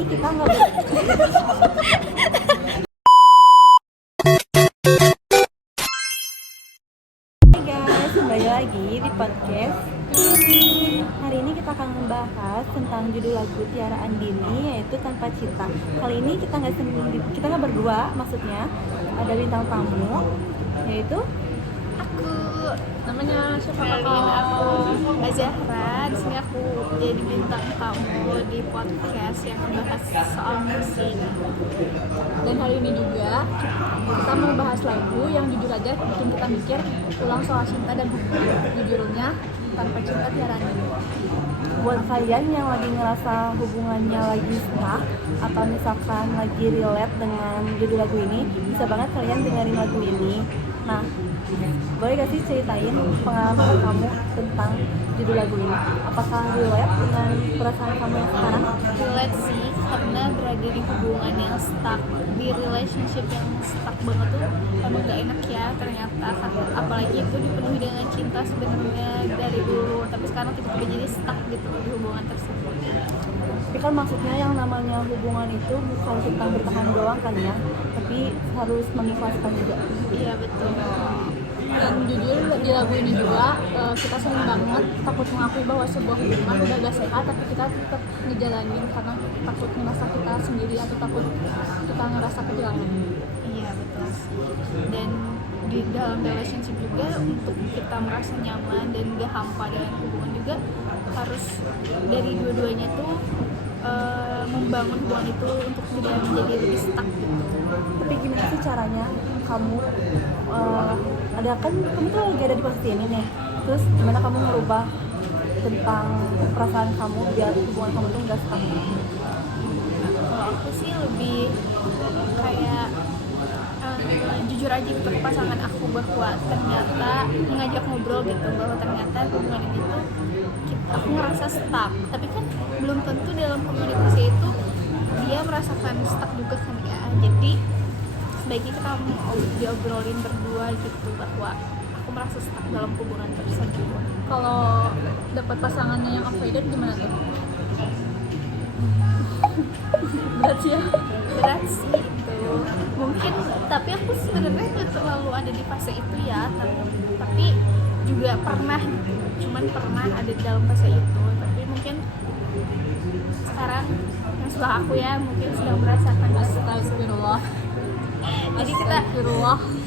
Kita nggak Hai guys, kembali lagi di podcast ini. Hari ini kita akan membahas tentang judul lagu Tiara Andini, yaitu Tanpa Cinta. Kali ini kita nggak sendiri, kita nggak berdua, maksudnya ada bintang tamu, yaitu Aku namanya siapa aku Azahra. Di sini aku jadi bintang tamu di podcast yang membahas soal musik. Dan hari ini juga kita mau bahas lagu yang jujur aja bikin kita mikir ulang soal cinta dan hubungan. Judulnya Tanpa Cinta Tiara Andini. buat kalian yang lagi ngerasa hubungannya lagi stuck atau misalkan lagi relate dengan judul lagu ini, bisa banget kalian dengerin lagu ini. Nah, boleh gak sih ceritain pengalaman kamu tentang judul lagu ini? Apakah relate dengan perasaan kamu yang sekarang? Relate sih, karena berada di hubungan yang stuck, di relationship yang stuck banget tuh emang gak enak ya ternyata. Apalagi itu dipenuhi dengan cinta sebenarnya dari dulu, tapi sekarang tiba-tiba jadi stuck gitu di hubungan tersebut. Tapi kan maksudnya yang namanya hubungan itu bukan tentang bertahan doang kan ya, tapi harus mengikhlaskan juga. Iya betul. Dan jujur di lagu ini juga kita sering banget takut mengakui bahwa sebuah hubungan udah gak sehat, tapi kita tetap ngejalanin karena takut ngerasa kita sendiri atau takut kita ngerasa kehilangan. Iya betul sih. Dan di dalam relationship juga untuk kita merasa nyaman dan gak hampa dengan hubungan juga harus dari dua-duanya tuh membangun hubungan itu untuk tidak menjadi lebih stuck gitu. Tapi gimana sih caranya kamu ada kan kamu tuh lagi ada di posisi ini nih, terus gimana kamu merubah tentang perasaan kamu biar hubungan kamu tuh nggak stuck? Kalau aku sih lebih kayak jujur aja gitu ke pasangan aku bahwa ternyata mengajak ngobrol gitu bahwa ternyata hubungan ini tuh aku ngerasa stuck, tapi kan belum tentu dalam komunikasi itu dia merasakan stuck juga kan ya. Jadi sebaiknya kita diobrolin berdua gitu bahwa aku merasa stuck dalam hubungan tersebut. Kalau dapat pasangannya yang avoidant gimana tuh? Berat sih ya. Berat sih itu mungkin, tapi aku sebenarnya nggak terlalu ada di fase itu ya, tapi juga pernah gitu, cuman pernah ada di dalam fase itu. Tapi mungkin sekarang yang setelah aku ya mungkin sedang merasakan. Astagfirullah. Jadi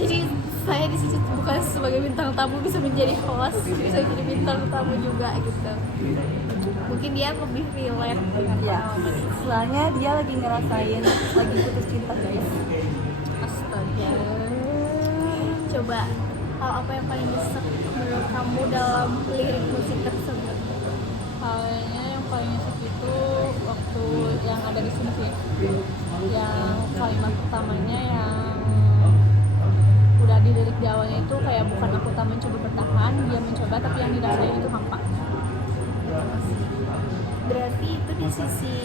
jadi saya di sini bukan sebagai bintang tamu, bisa menjadi host, bisa jadi bintang tamu juga gitu. Mungkin dia lebih relate dengan Ya, pengalaman ini. soalnya dia lagi ngerasain lagi putus cinta guys. Astaga. Coba hal apa yang paling nyesek menurut kamu dalam lirik musik tersebut? Kayaknya yang paling nyesek itu waktu yang ada di sini sih, yang kalimat pertamanya yang udah di lirik di awalnya itu kayak bukan aku tak mencoba bertahan, dia mencoba tapi yang dirasain itu hampa. Berarti itu di sisi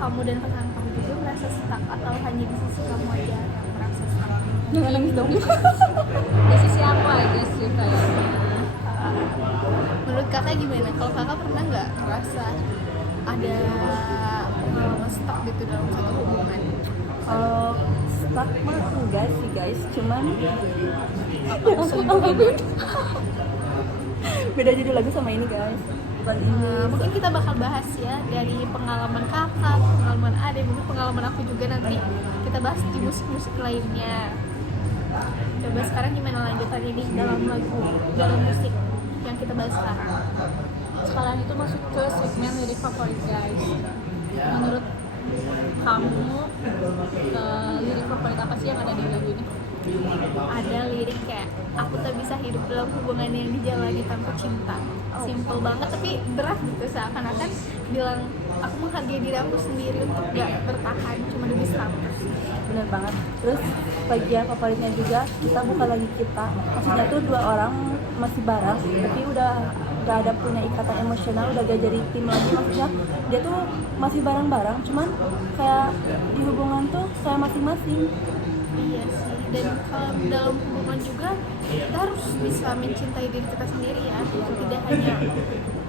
kamu dan pasangan kamu juga merasa stuck, atau hanya di sisi kamu aja yang merasa stuck? Jangan nangis dong. Di sisi aku aja sih kayaknya. Menurut kakak gimana? Kalau kakak pernah nggak merasa ada pengalaman stuck gitu dalam satu hubungan? Kalau stuck mah enggak sih guys, cuman Aku selingkuhin. beda judul lagu sama ini guys, bukan ini. Mungkin kita bakal bahas ya dari pengalaman kakak, pengalaman Ade, mungkin pengalaman aku juga nanti kita bahas di musik-musik lainnya. Coba sekarang gimana lanjutan ini dalam lagu, dalam musik yang kita bahas sekarang? Sekarang itu masuk ke segmen lirik favorit guys. Menurut kamu lirik favorit apa sih yang ada di lagu ini? Ada lirik kayak aku tak bisa hidup dalam hubungan yang dijalani tanpa cinta. Simple banget tapi berat gitu, seakan-akan bilang aku menghargai diri aku sendiri untuk gak bertahan cuma demi status. Bener banget. Terus bagian favoritnya juga, kita bukan lagi kita, maksudnya tuh dua orang masih bareng tapi udah gak ada punya ikatan emosional, udah gak jadi tim lagi. Maksudnya dia tuh masih bareng-bareng, cuman kayak di hubungan tuh kayak masing-masing. Iya sih, dan kalau dalam hubungan juga kita harus bisa mencintai diri kita sendiri ya, tidak hanya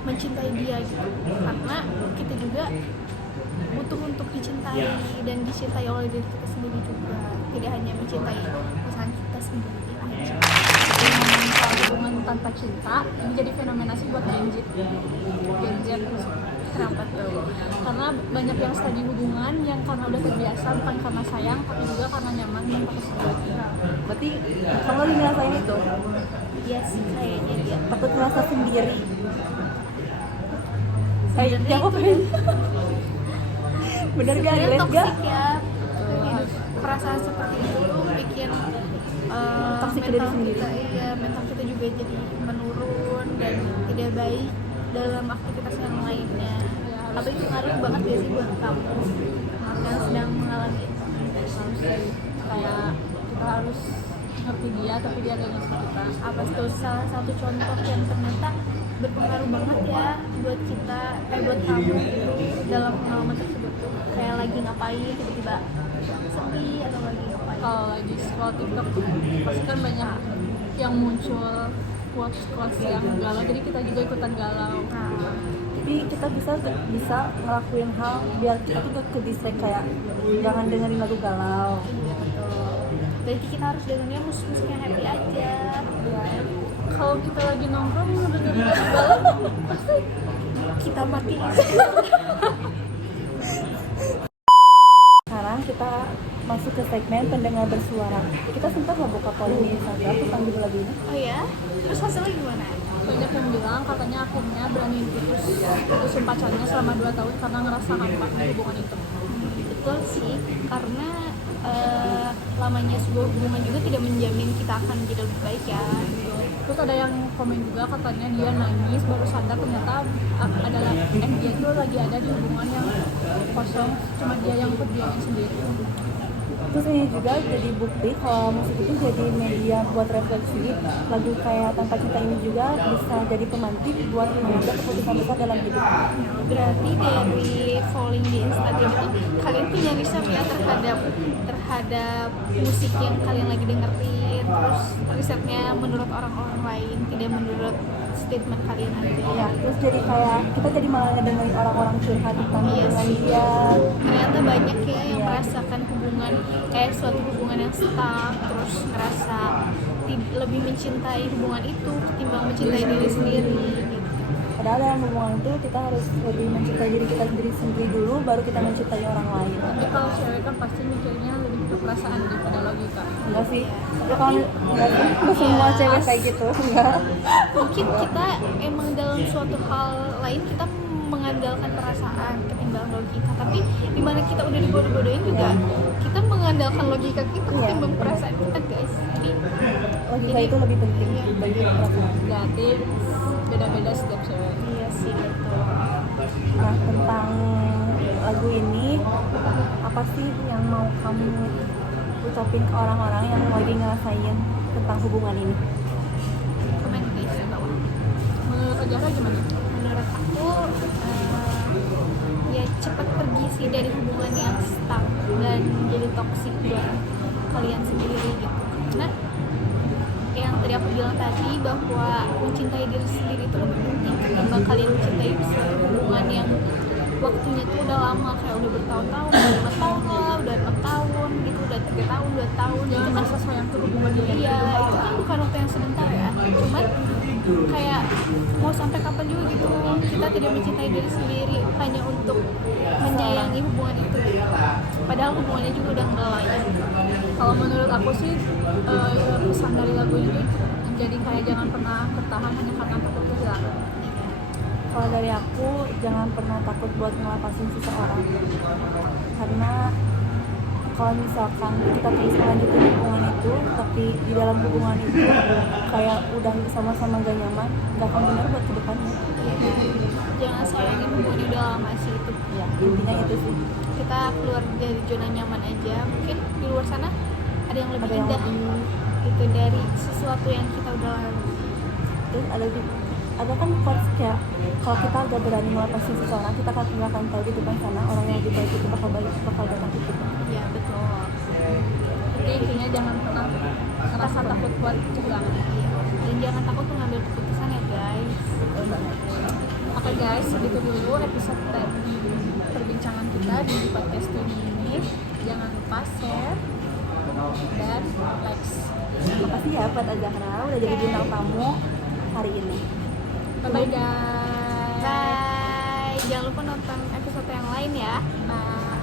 mencintai dia gitu, karena kita juga butuh untuk dicintai dan dicintai oleh diri kita sendiri juga, tidak hanya mencintai pasangan kita sendiri aja. Soal hubungan tanpa cinta ini jadi fenomena sih buat Gen Z. Kenapa tuh? Karena banyak yang studi hubungan yang karena udah terbiasa, bukan karena sayang tapi juga karena nyaman dan pakai sesuatu. Berarti kamu lagi ngerasain itu? Iya sih kayaknya dia. Takut ngerasa sendiri. Sebenarnya Yang apa ya? Bener gak? sebenarnya Relate gak? toksik ya. Perasaan seperti itu tuh bikin Toksik ke diri mental sendiri. kita, iya, mental kita juga jadi menurun dan tidak baik dalam aktivitas yang lainnya. Apa itu ngaruh banget ya sih buat kamu yang sedang mengalami itu? Kayak kita harus ngerti dia tapi dia gak ngerti kita. Apa tuh salah satu contoh yang ternyata berpengaruh banget ya buat kita, buat kamu gitu dalam pengalaman tersebut tuh, kayak lagi ngapain tiba-tiba sedih atau lagi ngapain? Kalau lagi scroll TikTok tuh pasti kan banyak yang muncul quotes yang galau, jadi kita juga ikutan galau. Nah, Tapi kita bisa ngelakuin hal biar kita tuh gak ke distract, kayak jangan dengerin lagu galau. iya betul. Berarti kita harus dengerin musik-musik yang happy aja. Ya, kalau kita lagi nongkrong dengerin lagu galau pasti Kita matiin. Sekarang kita masuk ke segmen pendengar bersuara. Kita sempat nggak buka poll di Instagram tentang judul lagu ini. Oh ya? Terus hasilnya gimana? banyak yang bilang katanya akhirnya berani putusin pacarnya selama 2 tahun karena ngerasa hampa di hubungan itu. Betul sih, karena lamanya sebuah hubungan juga tidak menjamin kita akan jadi lebih baik ya. Terus ada yang komen juga katanya dia nangis baru sadar ternyata adalah dia itu lagi ada di hubungan yang kosong, cuma dia yang berjuangin sendiri. Terus ini juga jadi bukti kalau musik itu jadi media buat refleksi. Lagu kayak Tanpa Cinta ini juga bisa jadi pemantik buat mengambil keputusan besar dalam hidup. Berarti dari falling di Instagram itu kalian punya riset ya terhadap musik yang kalian lagi dengerin, terus risetnya menurut orang-orang lain, tidak menurut statement kalian aja. Ya, terus jadi kayak kita jadi malah ngedengerin orang-orang curhat tentang hubungan dia. Ternyata banyak ya yang Iya. merasakan hubungan kayak suatu hubungan yang stuck, terus ngerasa lebih mencintai hubungan itu ketimbang mencintai diri sendiri gitu. Padahal dalam hubungan itu kita harus lebih mencintai diri kita sendiri dulu, baru kita mencintai orang lain. Tapi kalau cewek kan pasti mikirnya lebih ke perasaan daripada logika. Enggak sih? Ya kalau enggak sih, enggak semua Iya. cewek kayak gitu. Enggak. Mungkin kita emang dalam suatu hal lain kita mengandalkan perasaan ketimbang logika, tapi dimana kita udah dibodoh-bodohin juga kita mengandalkan logika kita Iya. ketimbang perasaan kita, guys. Jadi Logika itu lebih penting bagi perasaan. Berarti beda-beda setiap cewek. iya sih betul. Nah, tentang lagu ini, apa sih yang mau kamu ucapin ke orang-orang yang lagi ngerasain tentang hubungan ini? Komen guys di bawah. Menurut Ajara gimana? Menurut aku ya cepat pergi sih dari hubungan yang stuck dan jadi toksik buat kalian sendiri gitu. Karena yang tadi aku bilang tadi bahwa mencintai diri sendiri itu lebih penting ketimbang kalian mencintai suatu hubungan yang waktunya tuh udah lama, kayak udah bertahun-tahun, udah 5 tahun lah, udah 6 tahun gitu, udah 3 tahun, 2 tahun. Jangan Itu kan merasa sayang ke hubungan dia. iya, itu kan bukan waktu yang sebentar ya. Cuman kayak mau sampai kapan juga gitu kita tidak mencintai diri sendiri hanya untuk menyayangi hubungan itu. Padahal hubungannya juga udah enggak layak. Kalau menurut aku sih pesan dari lagu ini jadi kayak jangan pernah bertahan hanya karena takut kehilangan. Kalau dari aku, jangan pernah takut buat ngelepasin seseorang. Karena kalau misalkan kita terus melanjutin hubungan itu, tapi di dalam hubungan itu kayak udah sama-sama gak nyaman, gak akan benar buat kedepannya. Jangan sayangin hubungannya udah lama sih itu. Ya, intinya itu sih. Kita keluar dari zona nyaman aja. Mungkin di luar sana ada yang lebih Ada yang indah lebih- gitu dari sesuatu yang kita udah lalui. Terus ada kan quotes kayak kalau kita gak berani ngelepasin seseorang, kita nggak akan tahu di depan sana orang yang lebih baik itu bakal datang ke kita. Iya betul. Jadi intinya jangan pernah ngerasa takut buat kehilangan. Dan jangan takut mengambil keputusan ya guys. Oke guys, segitu dulu episode tadi perbincangan kita kita di podcast Studi ini. Jangan lupa share dan likes. Makasih ya buat Azahra udah jadi bintang tamu hari ini. Bye bye guys. Bye. Jangan lupa nonton episode yang lain ya. Bye.